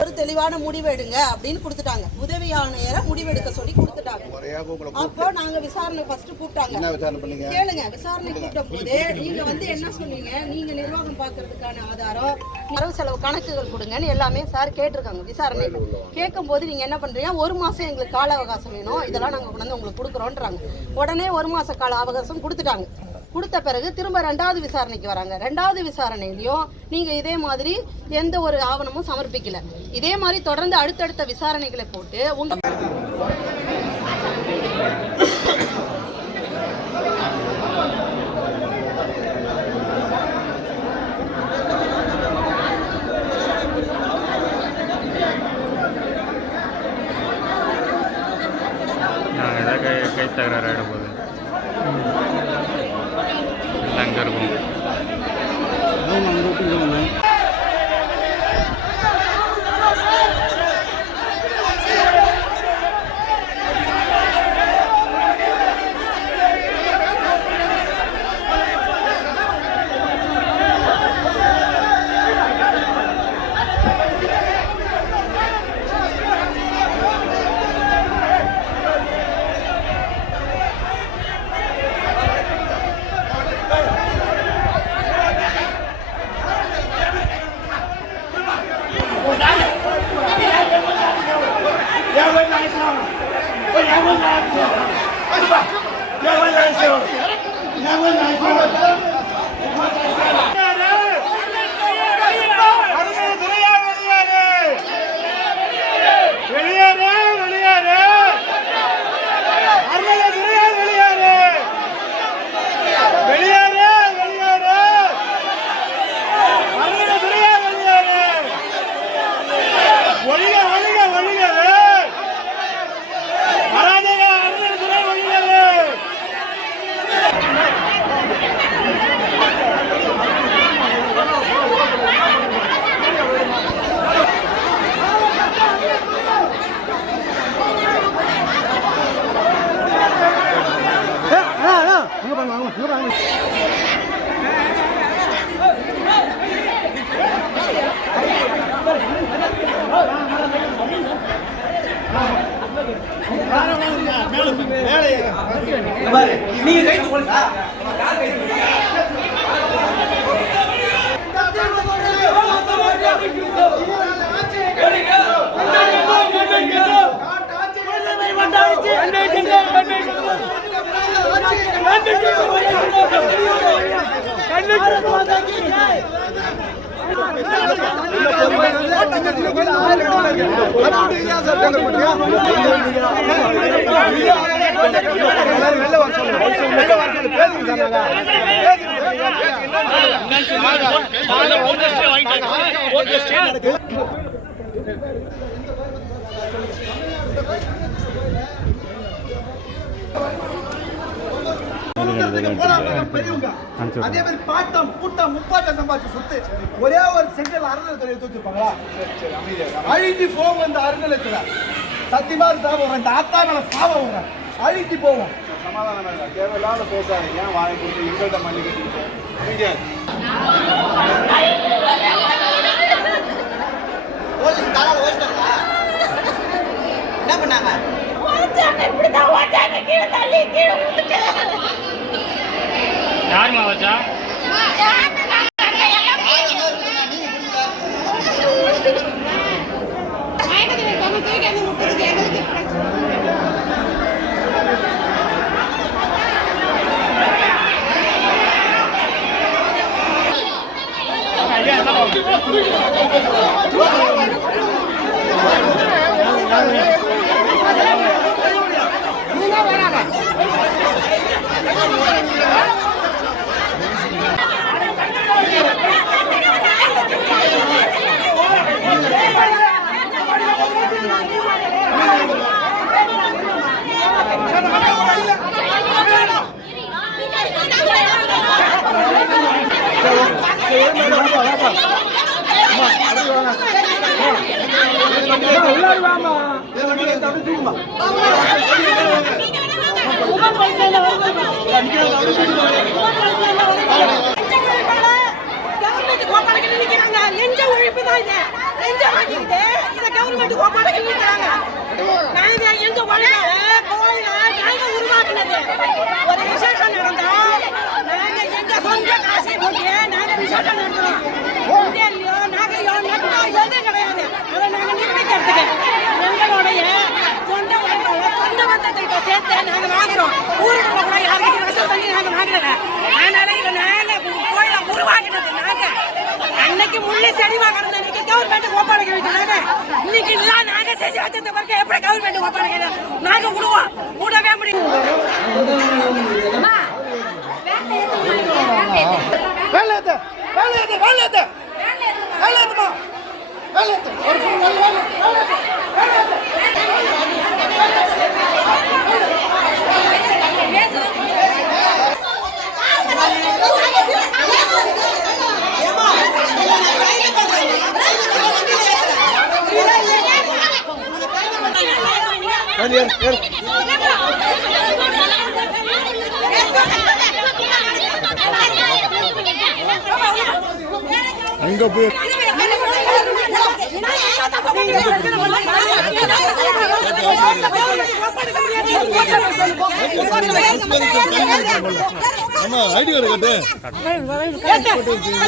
ஒரு தெளிவான முடிவு எடுங்க அப்படின்னு கொடுத்துட்டாங்க. உதவி ஆணையரை முடிவெடுக்க சொல்லி கொடுத்துட்டாங்க. அப்போ நாங்க விசாரணை ஃபர்ஸ்ட் கூப்பிட்டாங்க. கேளுங்க, விசாரணை கூப்பிட்ட போதே நீங்க என்ன சொன்னீங்க, நீங்க நிர்வாகம் பார்க்கறதுக்கான ஆதாரம் வரவு செலவு கணக்குகள் கொடுங்கன்னு எல்லாமே சார் கேட்டிருக்காங்க. விசாரணை கேட்கும் போது நீங்க என்ன பண்றீங்க, 1 மாசம் எங்களுக்கு கால அவகாசம் வேணும், இதெல்லாம் நாங்க கொண்டு உங்களுக்கு கொடுக்குறோன்றாங்க. உடனே 1 மாச கால அவகாசம் கொடுத்துட்டாங்க. கொடுத்த பிறகு திரும்ப 2வது விசாரணைக்கு வராங்க. 2வது விசாரணையிலையும் நீங்க இதே மாதிரி எந்த ஒரு ஆவணமும் சமர்ப்பிக்கல. இதே மாதிரி தொடர்ந்து அடுத்தடுத்த விசாரணைகளை போட்டு உங்க கை தகராறு போகுது அங்கே இருக்கும். அதே மாதிரி பாட்டம் கூட்டம் முப்பாட்டம் சம்பாதிச்ச சொத்து ஒரே ஒரு செங்கல் அறநிலையத்துறை தூக்கிருப்பாங்களா? அழிஞ்சு போவோம். இந்த அறநிலையத்துல சத்தியமா சாபம், இந்த ஆத்தா மேல சாபம் வர அழிஞ்சு போவோம். சமாதானம் தேவையில்லாத பேசாதீங்க. வாயை கொடுத்து எங்கள்கிட்ட மல்லி கட்டிக்கிட்டு என்ன பண்ணாங்க? யாருமா வச்சா? உள்ளாடுவாமா லஞ்ச ஒழிப்பு தான் இது. லஞ்சம் வாங்கிக்கிட்டு இதை கவர்மெண்ட் ஒப்படைக்க நிற்கிறாங்க. நாங்க எந்த ஒழிப்பால கோயில நாங்க உருவாக்குனது. ஒரு விசேஷம் நடந்தா நாங்க எங்க சொந்த காசை போட்டு நாங்க விசேஷம் நடத்துறோம். இல்லையோ நகையோ நட்டோ எதுவும் கிடையாது. அதை நாங்க நிர்ணயிக்கிறதுக்கு எங்களுடைய சொந்த உழைப்பால சொந்த பந்தத்திட்ட சேர்த்து நாங்க வாங்குறோம். ஊருக்குள்ள கூட யாருக்கிட்ட வசூல் பண்ணி நாங்க வாங்கல. அதனால இதை நாங்க கோயில உருவாக்கினது நாங்க. அன்னைக்கு முள்ளி செடி வாங்குறது இன்னைக்கு கவர்மெண்ட் ஒப்படைக்க விட்டுறாங்க. இன்னைக்கு எல்லாம் நாங்க செஞ்சு வச்சது பிறகு எப்படி கவர்மெண்ட் ஒப்படைக்கிறது? நாங்க விடுவோம், விடவே முடியும். அங்க போய் ஐடி கார்டு கட்டு கீழே